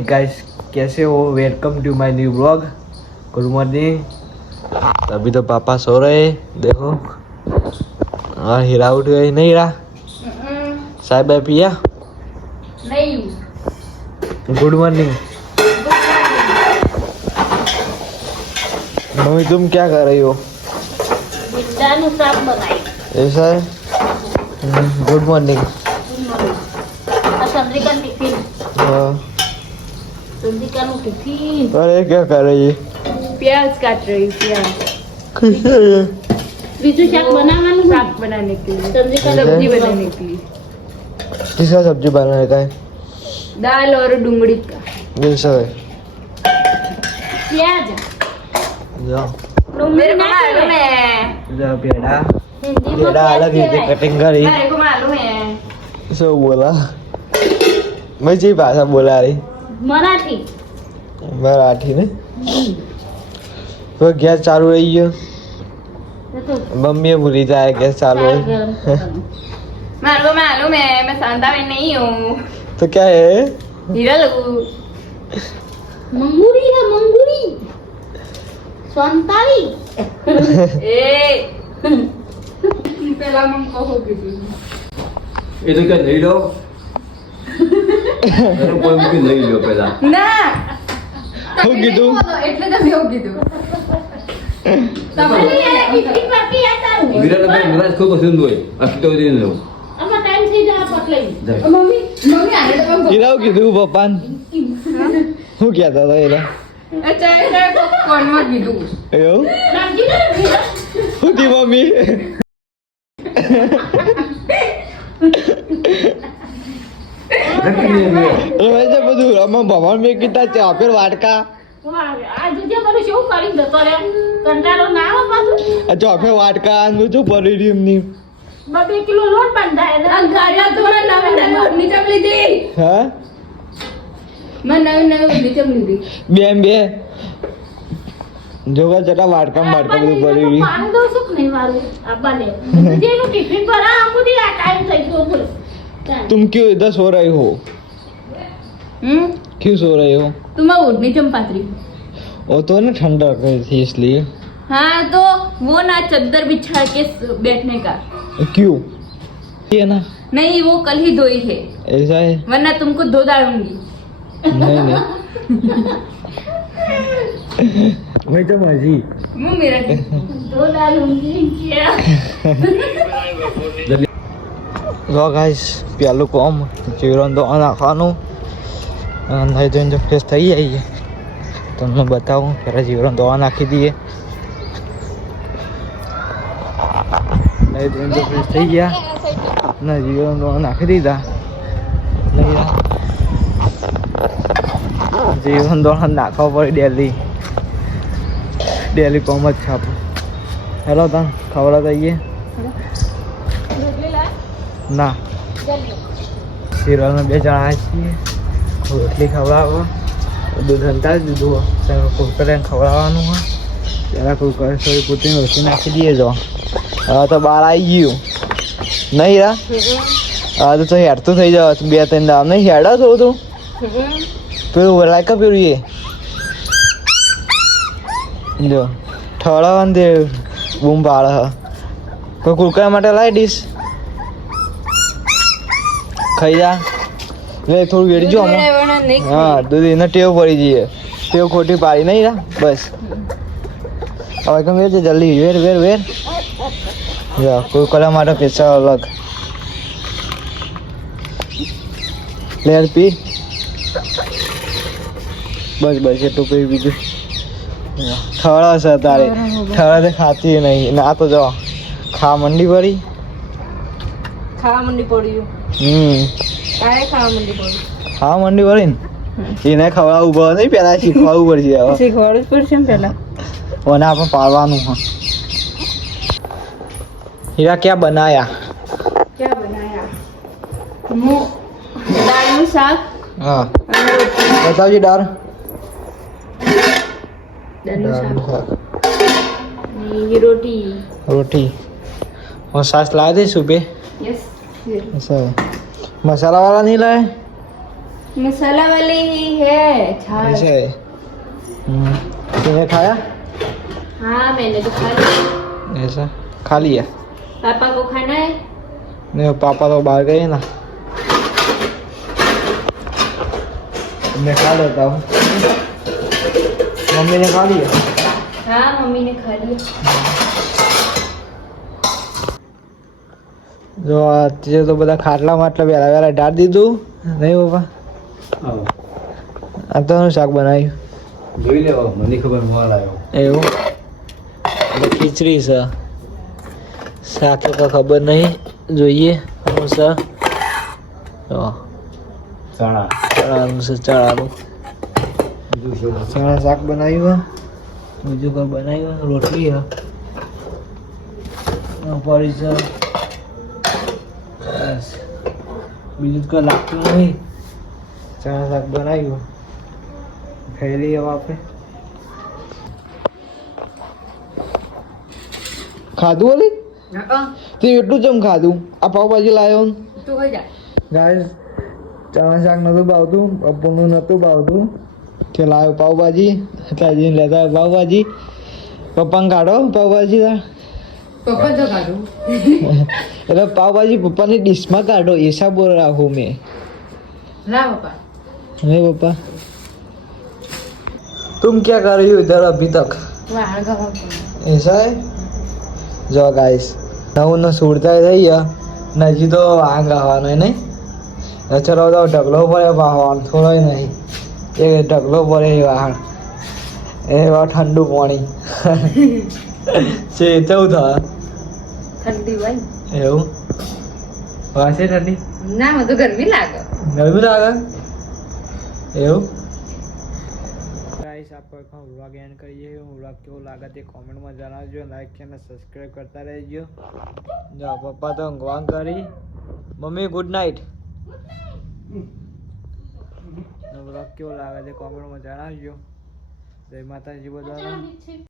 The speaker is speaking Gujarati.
गाइस कैसे हो welcome to my new blog good morning अभी तो पापा सो रहे हैं देखो और हीरा उठ गई नहीं रहा साहब है पिया नहीं गुड मॉर्निंग मम्मी तुम क्या कर रही हो ऐसा है गुड मॉर्निंग हाँ अरे क्या कर रही है प्याज काट रही प्याज कैसे बीजू शाक बनाना शाक बनाने के लिए सब्जी का सब्जी बनाने के लिए किसका सब्जी बनाने का है दाल और डुंगड़ी का ये सब है प्याज जा मेरे को मालूम है जा बेटा बेटा अलग ही कटिंग करी मेरे को मालूम है सो बोला मैं जी भाषा बोला रही मराठी મરાઠી ને તો ગેસ ચાલુ રહી ગયો ये तो મમ્મીએ ભૂલી જાય ગેસ ચાલુ दाल है गरम करना। मेरे को मालूम है मैं शांता में नहीं हूँ तो क्या है हीरा लगू मंगूरी है मंगूरी संताली ए पहला मन को हो गई એ તો ક્યાં લઈ લો એનો કોઈ મૂકી લઈ લ્યો પેલા ના હું કીધું એટલે તમે એવું કીધું. વિરાટ ભાઈ ખૂબ પસંદ હોય હીરા કીધું પપ્પાને શું કહેતા હતા હીરા એવું. શું મમ્મી રમે છે બધું અમે ભગવાન મેં કીધા પેર વાટકા શું ચોફે વાટકા અને પડી રહ્યું એમની. કિલો લોટ બંધાય બે. બે જોગા ચટા વાટકા વાટકા બધું પડી રહ્યું. પાણી દઉં છું નહીં વારું આબાને જેનું ટિફિન ભરા આમ બધી આ ટાઈમ થઈ ગયો બોલો. ચાલ. तुम क्यों इधर सो रहे हो? हम्म? क्यों सो रहे हो? तुम मैं उठ नहीं चंपात वो तो ना ठंडा कर रही थी इसलिए। हाँ तो वो ना चद्दर बिछा के बैठने का। क्यों? ये ना। नहीं वो कल ही धोई है। ऐसा है? वरना तुमको धो डालूँगी। नहीं नहीं। मैं तो माजी वो मेरा धो डालूँगी। क्या? જો ગાઈસ પેલું કોમ જીવન તો નાખવાનું નહીં જોઈને જો ફ્રેશ થઈ જઈએ તમને બતાવું પહેલાં જીવન દવા નાખી દઈએ નહીં જોઈને તો ફ્રેશ થઈ ગયા ના જીવન દવા નાખી દીધા જીવન દવા નાખવા પડે ડેલી ડેલી કોમ જ છાપું હેલો તને ખબર દઈએ ના. સિરિયલમાં બે જણા છીએ. રોટલી ખવડાવો દૂધ જ દીધું ત્યારે કુરકરે ખવડાવવાનું હોય. ત્યારે કુરકરે થોડી પૂરતી રોટલી નાખી દઈએ જો. હવે તો બહાર આવી ગયું. નહીં રા? હવે તો તો હેડતું થઈ જાવ. બે ત્રણ દામ નહીં હેડા છો તું પેલું વરાય કા પેલું એ? જો. ઠવડાવવાનું તે બૂમ પાડે. હ કોઈ કુરકરા માટે લાવી ડીશ? ખાઈ જા. લે થોડું વેડજો આમાં હા દૂધ એને ટેવ પડી જઈએ. ટેવ ખોટી પાડી નહીં રા બસ. હવે કેમ વેર છે? જલ્દી વેર વેર વેર. જા કોઈ કલા માટે પૈસા અલગ. લેર પી. બસ બસ એટલું પી બીજું. ખવડા છે તારે. ખવડા તો ખાતી નહીં. ના તો જો ખા મંડી પડી ખા મંડી પડ્યું હમ કાંઈ ખાવા મંડી પડ્યું હા મંડી પડી ને એને ખવડાવવું પડે નહીં પેલા શીખવાડવું પડશે હવે શીખવાડવું જ પડશે ને પહેલા અને આપણે પાડવાનું હા હીરા ક્યાં બનાયા क्या बनाया હું દાળનું શાક હા બતાવજો દાળ દાળનું શાક દાળનું શાક ये रोटी રોટી और सास ला दे सुबह યસ ऐसा है मसाला वाला नहीं लाए मसाला वाली है छाछ ऐसे है। हम्म, तूने खाया? हाँ मैंने तो खा लिया। ऐसा? खा लिया? पापा को खाना है? नहीं पापा तो बाहर गए ना। मैं खा लेता हूँ। मम्मी ने खा लिया? हाँ मम्मी ने खा लिया। જો તે તો બધા ખાટલા માટલા વહેલા વહેલા ઢાળ દીધું. નહીં બાપા આ તો શાક બનાવ્યું. જોઈ લેવા મને ખબર મોલ આવ્યો એવું? ખીચડી છે. શાક તો ખબર નહીં. જોઈએ. હું છે? ચણા. ચણાનું છે ચણાનું. ચણા શાક બનાવ્યું બીજું કોઈ બનાવ્યું? રોટલી હે પડી છે બસ બીજું કંઈ લાગતું નહીં ચણા શાક બનાવ્યું. ખાઈ લઈએ આપણે. ખાધું ઓલી? તે એટલું જમ ખાધું? આ પાવભાજી લાવ્યો ગાય ચણા શાક નતું ભાવતું બપોરનું નતું ભાવતું. તે લાવ્યો પાવભાજી લેતા પાવભાજી પપ્પાને કાઢો પાવભાજી તા. पापा तो खा दूँ એટલે પાવભાજી પપ્પાની ડીશમાં કાઢો એસા બોલ રાખું મેં ला पापा હે પપ્પા तुम क्या कर रही हो इधर अभी तक वहाँ गवा ऐसा है જો ગાઈસ નવું નો સુરતા થઈ ગયા ને હજી તો વાંગ આવવાનો નહીં ચલો તો ઢગલો પડે વાહન થોડો નહીં એ ઢગલો પડે એ વાહન એ વા ઠંડુ પાણી છે ચૌદ ઠંડી હોય એવું? વાસે ઠંડી? ના મને તો ગરમી લાગે. ગરમી લાગે? એવું? ગાઈસ આપણે ખા વ્લોગ કરીએ. હું કેવો લાગે તે કોમેન્ટમાં જણાવજો. લાઈક અને સબસ્ક્રાઇબ કરતા રહેજો. જો પપ્પા તો કરી. મમ્મી ગુડ નાઇટ વ્લોગ કેવો લાગે તે કોમેન્ટમાં જણાવજો. જય માતાજી બધા